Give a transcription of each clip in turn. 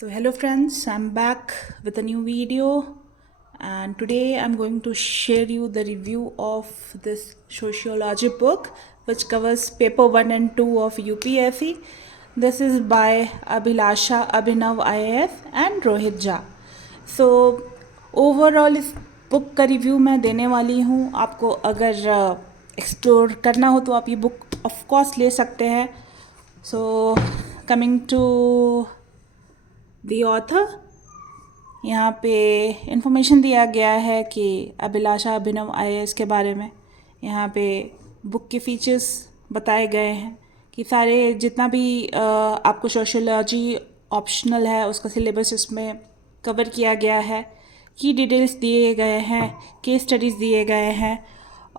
So hello friends, I'm back with a new video and today I'm going to share you the review of this sociology book which covers paper 1 and 2 of UPSC. This is by Abhilasha Abhinav IAS and Rohit Jha. So overall इस book का review मैं देने वाली हूँ आपको. अगर explore करना हो तो आप ये बुक ऑफ कोर्स ले सकते हैं. So coming to the author, यहाँ पे इंफॉर्मेशन दिया गया है कि अभिलाषा अभिनव IAS के बारे में. यहाँ पे बुक के फीचर्स बताए गए हैं कि सारे जितना भी आपको सोशियोलॉजी ऑप्शनल है उसका सिलेबस इसमें कवर किया गया है. की डिटेल्स दिए गए हैं, केस स्टडीज़ दिए गए हैं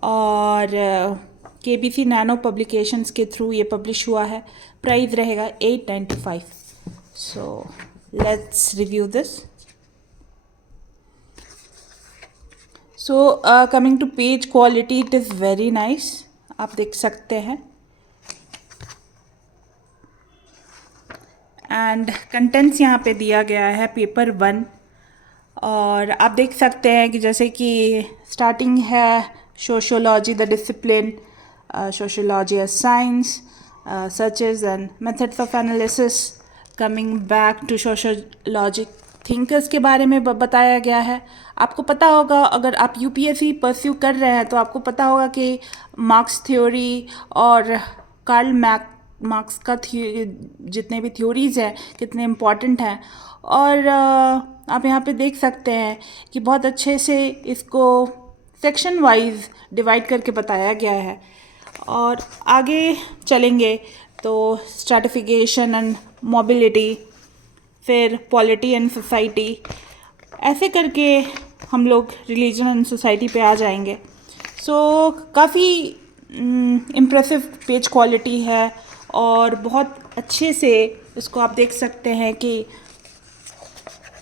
और KBC नैनो पब्लिकेशंस के थ्रू ये पब्लिश हुआ है. प्राइस रहेगा 895. सो let's review this. So coming to page quality, it is very nice. आप देख सकते हैं. एंड कंटेंट्स यहाँ पे दिया गया है पेपर 1 और आप देख सकते हैं कि जैसे कि स्टार्टिंग है sociology the discipline, sociology as science, searches and methods of analysis. Coming back to sociologic thinkers के बारे में बताया गया है. आपको पता होगा, अगर आप UPSC परस्यू कर रहे हैं तो आपको पता होगा कि मार्क्स थ्योरी और कार्ल मार्क्स का जितने भी थ्योरीज़ हैं कितने इम्पॉर्टेंट हैं. और आप यहाँ पे देख सकते हैं कि बहुत अच्छे से इसको सेक्शन वाइज डिवाइड करके बताया गया है. और आगे चलेंगे तो स्ट्रैटिफिकेशन एंड मोबिलिटी, फिर पॉलिटी एंड सोसाइटी, ऐसे करके हम लोग रिलीजन एंड सोसाइटी पे आ जाएंगे. सो काफ़ी इम्प्रेसिव पेज क्वालिटी है और बहुत अच्छे से इसको आप देख सकते हैं कि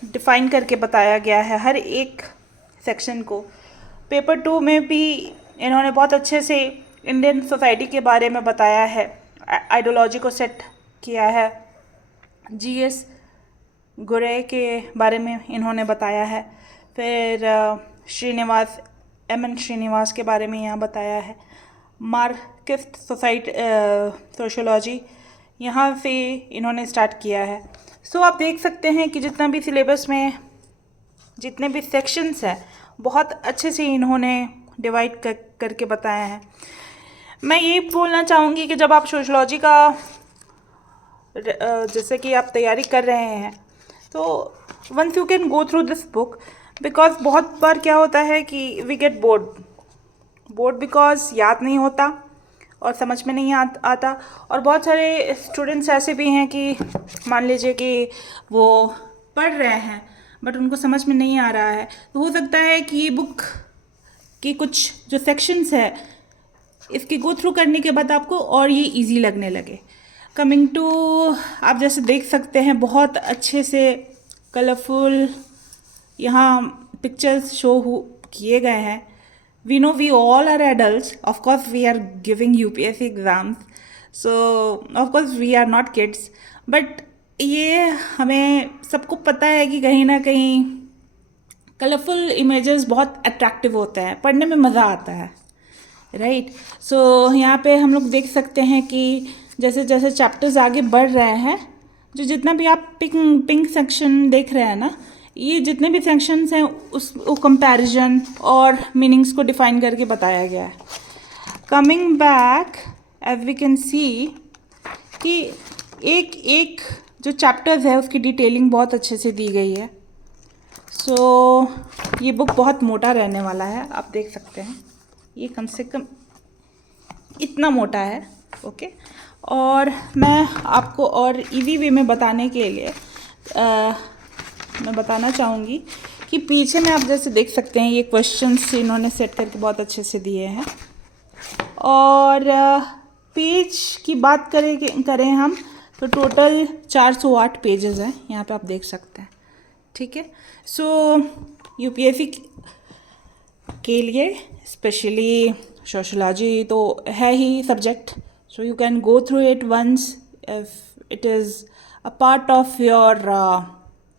डिफ़ाइन करके बताया गया है हर एक सेक्शन को. पेपर 2 में भी इन्होंने बहुत अच्छे से इंडियन सोसाइटी के बारे में बताया है, आइडियोलॉजी को सेट किया है. GS गुरे के बारे में इन्होंने बताया है. फिर MN श्रीनिवास के बारे में यहाँ बताया है. मार्क्सिस्ट सोसाइटी सोशियोलॉजी यहाँ से इन्होंने स्टार्ट किया है. सो आप देख सकते हैं कि जितना भी सिलेबस में जितने भी सेक्शंस हैं बहुत अच्छे से इन्होंने डिवाइड करके बताया है. मैं ये बोलना चाहूँगी कि जब आप सोशियोलॉजी का जैसे कि आप तैयारी कर रहे हैं तो once you can go through this book, because बहुत बार क्या होता है कि वी गेट बोर्ड बिकॉज याद नहीं होता और समझ में नहीं आता. और बहुत सारे स्टूडेंट्स ऐसे भी हैं कि मान लीजिए कि वो पढ़ रहे हैं बट उनको समझ में नहीं आ रहा है, तो हो सकता है कि ये बुक की कुछ जो सेक्शंस है इसके गो थ्रू करने के बाद आपको और ये इजी लगने लगे. कमिंग टू, आप जैसे देख सकते हैं बहुत अच्छे से कलरफुल यहाँ पिक्चर्स शो किए गए हैं. We know we all are adults, of course we are giving UPSC exams, so of course we are not kids, but ये हमें सबको पता है कि कहीं ना कहीं कलरफुल इमेजेस बहुत अट्रैक्टिव होते हैं, पढ़ने में मज़ा आता है, राइट. सो यहाँ पे हम लोग देख सकते हैं कि जैसे जैसे चैप्टर्स आगे बढ़ रहे हैं, जो जितना भी आप पिंक सेक्शन देख रहे हैं ना, ये जितने भी सेक्शंस हैं उस कंपैरिजन और मीनिंग्स को डिफाइन करके बताया गया है. Coming back, as we can see कि एक एक जो चैप्टर्स है उसकी डिटेलिंग बहुत अच्छे से दी गई है. सो ये बुक बहुत मोटा रहने वाला है. आप देख सकते हैं ये कम से कम इतना मोटा है, ओके. और मैं आपको और इजी वे में बताने के लिए मैं बताना चाहूँगी कि पीछे में आप जैसे देख सकते हैं ये क्वेश्चंस इन्होंने सेट करके बहुत अच्छे से दिए हैं. और पेज की बात करें हम तो टोटल 408 पेजेस हैं, यहाँ पे आप देख सकते हैं, ठीक है. सो UPSC के लिए स्पेशली सोशियोलॉजी तो है ही subject, so you can go through it once if it is a part of your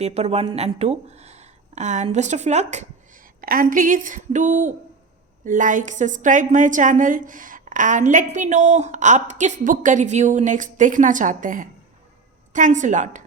paper 1 and 2. And best of luck. And please do like, subscribe my channel and let me know आप किस book का review next देखना चाहते हैं. Thanks a lot.